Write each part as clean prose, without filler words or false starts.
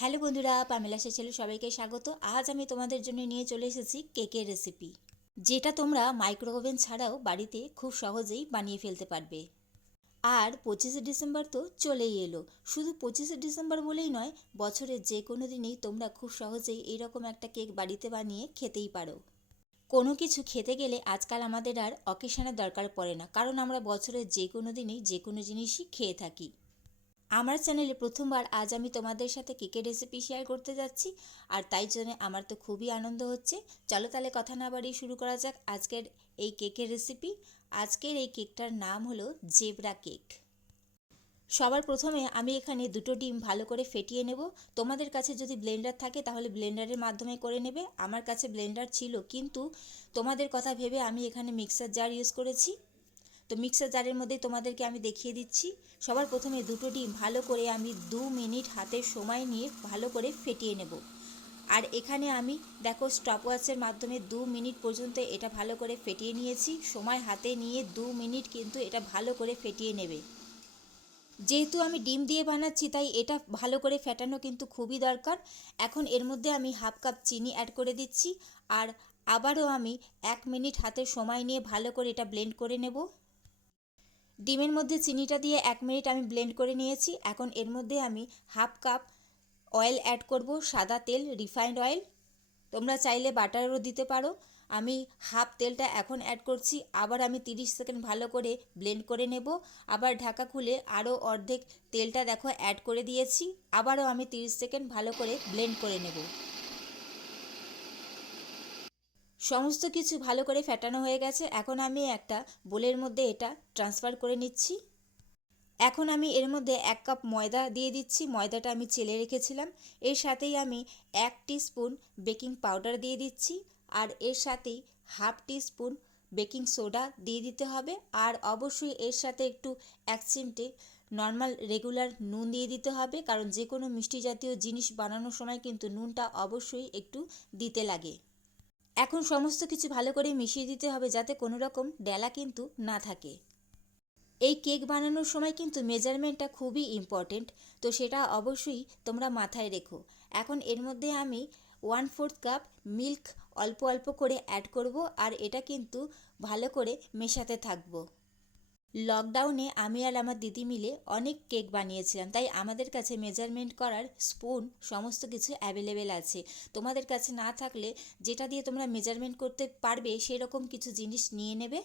Hello বন্ধুরা, Pamela চ্যানেলে সবাইকে স্বাগত। আজ আমি তোমাদের জন্য নিয়ে চলে এসেছি কেকের রেসিপি, যেটা তোমরা মাইক্রোওভেন ছাড়াও বাড়িতে খুব সহজেই বানিয়ে ফেলতে পারবে। আর 25শে ডিসেম্বর তো চলেই এলো। শুধু 25শে ডিসেম্বর বলেই নয়, বছরের যে কোনো দিনেই তোমরা খুব সহজেই এইরকম একটা কেক বাড়িতে বানিয়ে খেতেই পারো। কোনো কিছু খেতে গেলে আজকাল আমাদের আর অকেশনের দরকার পড়ে না, কারণ আমরা বছরের যে কোনো দিনেই যে কোনো জিনিসই খেয়ে থাকি। আমার চ্যানেলে প্রথমবার আজ আমি তোমাদের সাথে কেকের রেসিপি শেয়ার করতে যাচ্ছি, আর তাই জন্য আমার তো খুবই আনন্দ হচ্ছে। চলো তাহলে কথা না বাড়িয়ে শুরু করা যাক আজকের এই কেকের রেসিপি। আজকের এই কেকটার নাম হলো জেব্রা কেক। সবার প্রথমে আমি এখানে দুটো ডিম ভালো করে ফেটিয়ে নেব। তোমাদের কাছে যদি ব্লেন্ডার থাকে তাহলে ব্লেন্ডারের মাধ্যমে করে নেবে। আমার কাছে ব্লেন্ডার ছিল, কিন্তু তোমাদের কথা ভেবে আমি এখানে মিক্সার জার ইউজ করেছি। তো মিক্সার জারের মধ্যে তোমাদেরকে আমি দেখিয়ে দিচ্ছি। সবার প্রথমে দুটো ডিম ভালো করে আমি 2 মিনিট হাতের সময় নিয়ে ভালো করে ফেটিয়ে নেব। আর এখানে আমি দেখো স্টপওয়াচের মাধ্যমে 2 মিনিট পর্যন্ত এটা ভালো করে ফেটিয়ে নিয়েছি। সময় হাতে নিয়ে 2 মিনিট কিন্তু এটা ভালো করে ফেটিয়ে নেবে। যেহেতু আমি ডিম দিয়ে বানাচ্ছি, তাই এটা ভালো করে ফেটানো কিন্তু খুবই দরকার। এখন এর মধ্যে আমি হাফ কাপ চিনি অ্যাড করে দিচ্ছি, আর আবারও আমি 1 মিনিট হাতের সময় নিয়ে ভালো করে এটা ব্লেন্ড করে নেব। ডিমের মধ্যে চিনিটা দিয়ে 1 মিনিট আমি ব্লেন্ড করে নিয়েছি। এখন এর মধ্যে আমি হাফ কাপ অয়েল অ্যাড করব, সাদা তেল, রিফাইন্ড অয়েল। তোমরা চাইলে বাটারও দিতে পারো। আমি হাফ তেলটা এখন অ্যাড করছি। আবার আমি 30 সেকেন্ড ভালো করে ব্লেন্ড করে নেব। আবার ঢাকা খুলে আরও অর্ধেক তেলটা দেখো অ্যাড করে দিয়েছি। আবারও আমি 30 সেকেন্ড ভালো করে ব্লেন্ড করে নেব। সমস্ত কিছু ভালো করে ফেটানো হয়ে গেছে। এখন আমি একটা বোলের মধ্যে এটা ট্রান্সফার করে নিচ্ছি। এখন আমি এর মধ্যে 1 কাপ ময়দা দিয়ে দিচ্ছি। ময়দাটা আমি চেলে রেখেছিলাম। এর সাথেই আমি 1 টিস্পুন বেকিং পাউডার দিয়ে দিচ্ছি, আর এর সাথেই হাফ টিস্পুন বেকিং সোডা দিয়ে দিতে হবে। আর অবশ্যই এর সাথে একটু 1 চিমটে নর্মাল রেগুলার নুন দিয়ে দিতে হবে, কারণ যে কোনো মিষ্টি জাতীয় জিনিস বানানোর সময় কিন্তু নুনটা অবশ্যই একটু দিতে লাগে। এখন সমস্ত কিছু ভালো করে মিশিয়ে দিতে হবে, যাতে কোনো রকম ডেলা কিন্তু না থাকে। এই কেক বানানোর সময় কিন্তু মেজারমেন্টটা খুবই ইম্পর্টেন্ট, তো সেটা অবশ্যই তোমরা মাথায় রেখো। এখন এর মধ্যে আমি 1/4 কাপ মিল্ক অল্প অল্প করে অ্যাড করব, আর এটা কিন্তু ভালো করে মেশাতে থাকবো। লকডাউনে আমি আর আমার দিদি মিলে অনেক কেক বানিয়েছিলাম, তাই আমাদের কাছে মেজারমেন্ট করার স্পুন সমস্ত কিছু অ্যাভেলেবেল আছে। তোমাদের কাছে না থাকলে যেটা দিয়ে তোমরা মেজারমেন্ট করতে পারবে সেরকম কিছু জিনিস নিয়ে নেবে।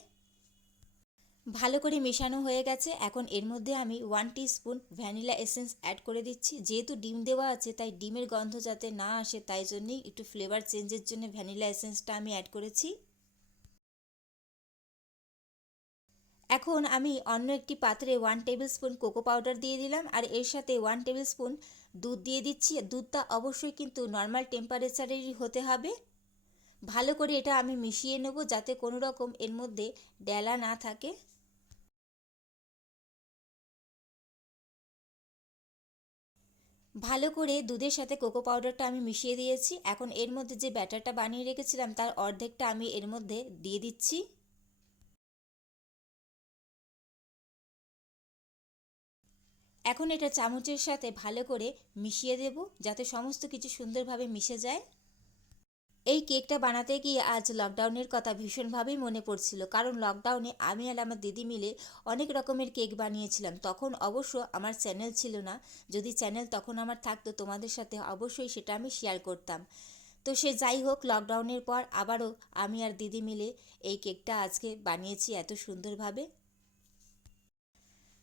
ভালো করে মেশানো হয়ে গেছে। এখন এর মধ্যে আমি 1 টিস্পুন ভ্যানিলা এসেন্স অ্যাড করে দিচ্ছি। যেহেতু ডিম দেওয়া আছে, তাই ডিমের গন্ধ যাতে না আসে, তাই জন্যই একটু ফ্লেভার চেঞ্জের জন্য ভ্যানিলা এসেন্সটা আমি অ্যাড করেছি। এখন আমি অন্য একটি পাত্রে 1 টেবিল স্পুন কোকো পাউডার দিয়ে দিলাম, আর এর সাথে 1 টেবিল স্পুন দুধ দিয়ে দিচ্ছি। দুধটা অবশ্যই কিন্তু নর্মাল টেম্পারেচারেরই হতে হবে। ভালো করে এটা আমি মিশিয়ে নেব, যাতে কোনো রকম এর মধ্যে ডেলা না থাকে। ভালো করে দুধের সাথে কোকো পাউডারটা আমি মিশিয়ে দিয়েছি। এখন এর মধ্যে যে ব্যাটারটা বানিয়ে রেখেছিলাম তার অর্ধেকটা আমি এর মধ্যে দিয়ে দিচ্ছি। এখন এটা চামচের সাথে ভালো করে মিশিয়ে দেব, যাতে সমস্ত কিছু সুন্দরভাবে মিশে যায়। এই কেকটা বানাতে গিয়ে আজ লকডাউনের কথা ভীষণভাবেই মনে পড়ছিল, কারণ লকডাউনে আমি আর আমার দিদি মিলে অনেক রকমের কেক বানিয়েছিলাম। তখন অবশ্য আমার চ্যানেল ছিল না। যদি চ্যানেল তখন আমার থাকতো, তোমাদের সাথে অবশ্যই সেটা আমি শেয়ার করতাম। তো সে যাই হোক, লকডাউনের পর আবারও আমি আর দিদি মিলে এই কেকটা আজকে বানিয়েছি এত সুন্দরভাবে।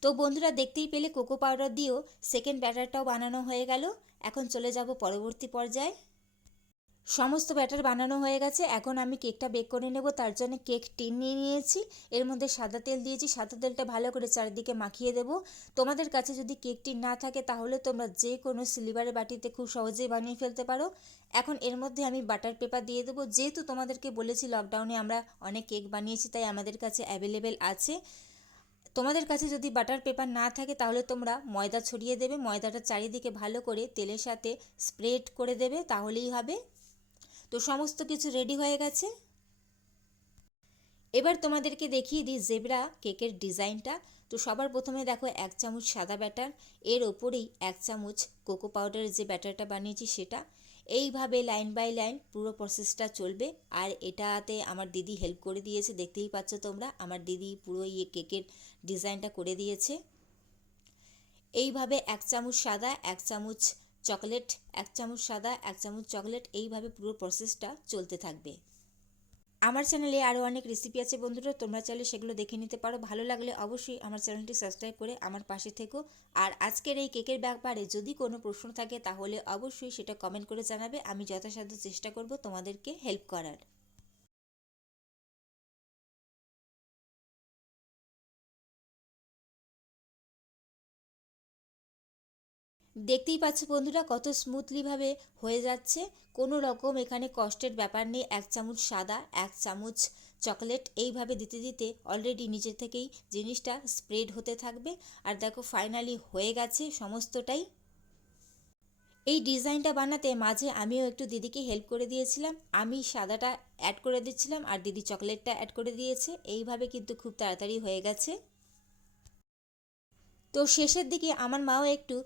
তো বন্ধুরা, দেখতেই পেলে কোকো পাউডার দিয়েও সেকেন্ড ব্যাটারটাও বানানো হয়ে গেল। এখন চলে যাব পরবর্তী পর্যায়ে। সমস্ত ব্যাটার বানানো হয়ে গেছে। এখন আমি কেকটা বেক করে নেব। তার জন্য কেক টিন নিয়ে নিয়েছি। এর মধ্যে সাদা তেল দিয়েছি। সাদা তেলটা ভালো করে চারিদিকে মাখিয়ে দেব। তোমাদের কাছে যদি কেক টিন না থাকে, তাহলে তোমরা যে কোনো সিলভারের বাটিতে খুব সহজেই বানিয়ে ফেলতে পারো। এখন এর মধ্যে আমি বাটার পেপার দিয়ে দেবো। যেহেতু তোমাদেরকে বলেছি লকডাউনে আমরা অনেক কেক বানিয়েছি, তাই আমাদের কাছে অ্যাভেলেবেল আছে। তোমাদের কাছে যদি বাটার পেপার না থাকে, তাহলে তোমরা ময়দা ছড়িয়ে দেবে। ময়দাটা চারিদিকে ভালো করে তেলের সাথে স্প্রেড করে দেবে, তাহলেই হবে। তো সমস্ত কিছু রেডি হয়ে গেছে। এবার তোমাদেরকে দেখিয়ে দিই জেব্রা কেকের ডিজাইনটা। তো সবার প্রথমে দেখো 1 চামচ সাদা ব্যাটার, এর ওপরেই 1 চামচ কোকো পাউডারের যে ব্যাটারটা বানিয়েছি সেটা। এইভাবে লাইন বাই লাইন পুরো প্রসেসটা চলবে। আর এটাতে আমার দিদি হেল্প করে দিয়েছে, দেখতেই পাচ্ছ তোমরা, আমার দিদি পুরো কেকের ডিজাইনটা করে দিয়েছে। এইভাবে 1 চামচ সাদা, 1 চামচ চকলেট, 1 চামচ সাদা, 1 চামচ চকলেট, এইভাবে পুরো প্রসেসটা চলতে থাকবে। আমার চ্যানেলে আরও অনেক রেসিপি আছে বন্ধুরা, তোমরা চাইলে সেগুলো দেখে নিতে পারো। ভালো লাগলে অবশ্যই আমার চ্যানেলটি সাবস্ক্রাইব করে আমার পাশে থেকো। আর আজকের এই কেকের ব্যাপারে যদি কোনো প্রশ্ন থাকে তাহলে অবশ্যই সেটা কমেন্ট করে জানাবে, আমি যথাসাধ্য চেষ্টা করব তোমাদেরকে হেল্প করার। দেখতেই পাচ্ছ বন্ধুরা কত স্মুথলিভাবে হয়ে যাচ্ছে, কোনো রকম এখানে কষ্টের ব্যাপার নেই। 1 চামচ সাদা, 1 চামচ চকলেট, এইভাবে দিতে দিতে অলরেডি নিজে থেকেই জিনিসটা স্প্রেড হতে থাকবে। আর দেখো ফাইনালি হয়ে গেছে সমস্তটাই। এই ডিজাইনটা বানাতে মাঝে আমিও একটু দিদিকে হেল্প করে দিয়েছিলাম, আমি সাদাটা অ্যাড করে দিচ্ছিলাম আর দিদি চকলেটটা অ্যাড করে দিয়েছে। এইভাবে কিন্তু খুব তাড়াতাড়ি হয়ে গেছে। তো শেষের দিকে আমার মাও একটু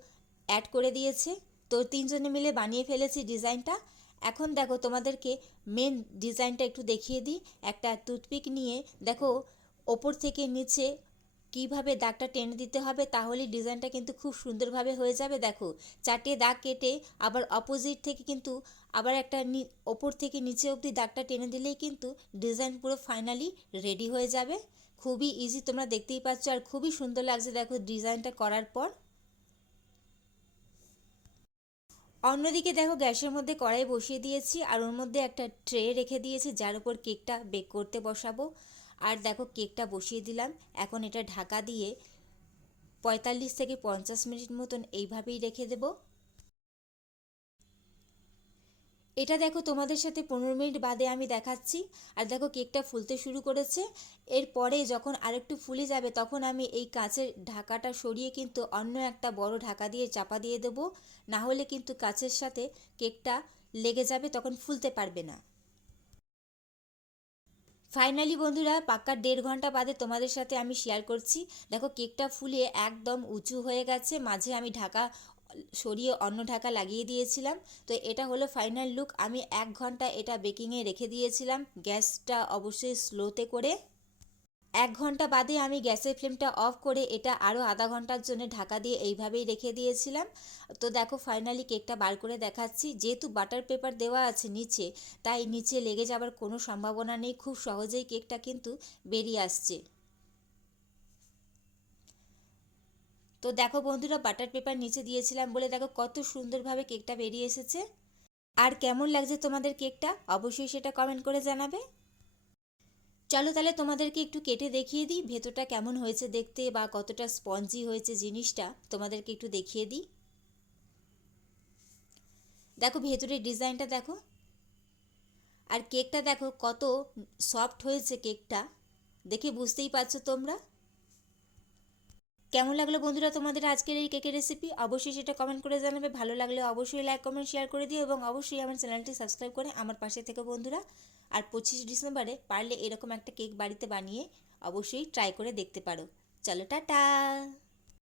অ্যাড করে দিয়েছে। তো তিনজনে মিলে বানিয়ে ফেলেছি ডিজাইনটা। এখন দেখো তোমাদেরকে মেন ডিজাইনটা একটু দেখিয়ে দিই। একটা টুথপিক নিয়ে দেখো ওপর থেকে নিচে কিভাবে দাগটা টেনে দিতে হবে, তাহলে ডিজাইনটা কিন্তু খুব সুন্দরভাবে হয়ে যাবে। দেখো 4টে দাগ কেটে আবার অপোজিট থেকে কিন্তু আবার একটা ওপর থেকে নিচে অবধি দাগটা টেনে দিলেই কিন্তু ডিজাইন পুরো ফাইনালি রেডি হয়ে যাবে। খুবই ইজি, তোমরা দেখতেই পাচ্ছ, আর খুবই সুন্দর লাগছে দেখো ডিজাইনটা করার পর। অন্যদিকে দেখো গ্যাসের মধ্যে কড়াই বসিয়ে দিয়েছি আর ওর মধ্যে একটা ট্রে রেখে দিয়েছি যার উপর কেকটা বেক করতে বসাবো। আর দেখো কেকটা বসিয়ে দিলাম। এখন এটা ঢাকা দিয়ে 45 থেকে 50 মিনিট মতন এইভাবেই রেখে দেবো। এটা দেখো তোমাদের সাথে 15 মিনিট বাদে আমি দেখাচ্ছি। আর দেখো কেকটা ফুলতে শুরু করেছে। এরপরে যখন আরেকটু ফুলে যাবে তখন আমি এই কাঁচের ঢাকাটা সরিয়ে কিন্তু অন্য একটা বড় ঢাকা দিয়ে চাপা দিয়ে দেবো, না হলে কিন্তু কাঁচের সাথে কেকটা লেগে যাবে, তখন ফুলতে পারবে না। ফাইনালি বন্ধুরা পাক্কা 1.5 ঘন্টা বাদে তোমাদের সাথে আমি শেয়ার করছি। দেখো কেকটা ফুলে একদম উঁচু হয়ে গেছে, মাঝে আমি ঢাকা সরিয়ে অন্য ঢাকা লাগিয়ে দিয়েছিলাম। তো এটা হলো ফাইনাল লুক। আমি 1 ঘন্টা এটা বেকিংয়ে রেখে দিয়েছিলাম, গ্যাসটা অবশ্যই স্লোতে করে। 1 ঘন্টা বাদে আমি গ্যাসের ফ্লেমটা অফ করে এটা আরও আধা ঘন্টার জন্য ঢাকা দিয়ে এইভাবেই রেখে দিয়েছিলাম। তো দেখো ফাইনালি কেকটা বার করে দেখাচ্ছি। যেহেতু বাটার পেপার দেওয়া আছে নিচে, তাই নিচে লেগে যাবার কোনো সম্ভাবনা নেই, খুব সহজেই কেকটা কিন্তু বেরিয়ে আসছে। তো দেখো বন্ধুরা বাটার পেপার নিচে দিয়েছিলাম বলে দেখো কত সুন্দরভাবে কেকটা বেরিয়ে এসেছে। আর কেমন লাগছে তোমাদের কেকটা অবশ্যই সেটা কমেন্ট করে জানাবে। চলো তাহলে তোমাদেরকে একটু কেটে দেখিয়ে দিই ভেতরটা কেমন হয়েছে দেখতে, বা কতটা স্পঞ্জি হয়েছে জিনিসটা তোমাদেরকে একটু দেখিয়ে দিই। দেখো ভেতরের ডিজাইনটা দেখো, আর কেকটা দেখো কত সফট হয়েছে কেকটা, দেখে বুঝতেই পারছো তোমরা। কেমন লাগলো বন্ধুরা তোমাদের আজকের এই কেকের রেসিপি অবশ্যই সেটা কমেন্ট করে জানাবে। ভালো লাগলে অবশ্যই লাইক কমেন্ট শেয়ার করে দিও এবং অবশ্যই আমার চ্যানেলটি সাবস্ক্রাইব করে আমার পাশে থেকো বন্ধুরা। আর 25 ডিসেম্বরে পারলে এরকম একটা কেক বাড়িতে বানিয়ে অবশ্যই ট্রাই করে দেখতে পারো। চলো টাটা।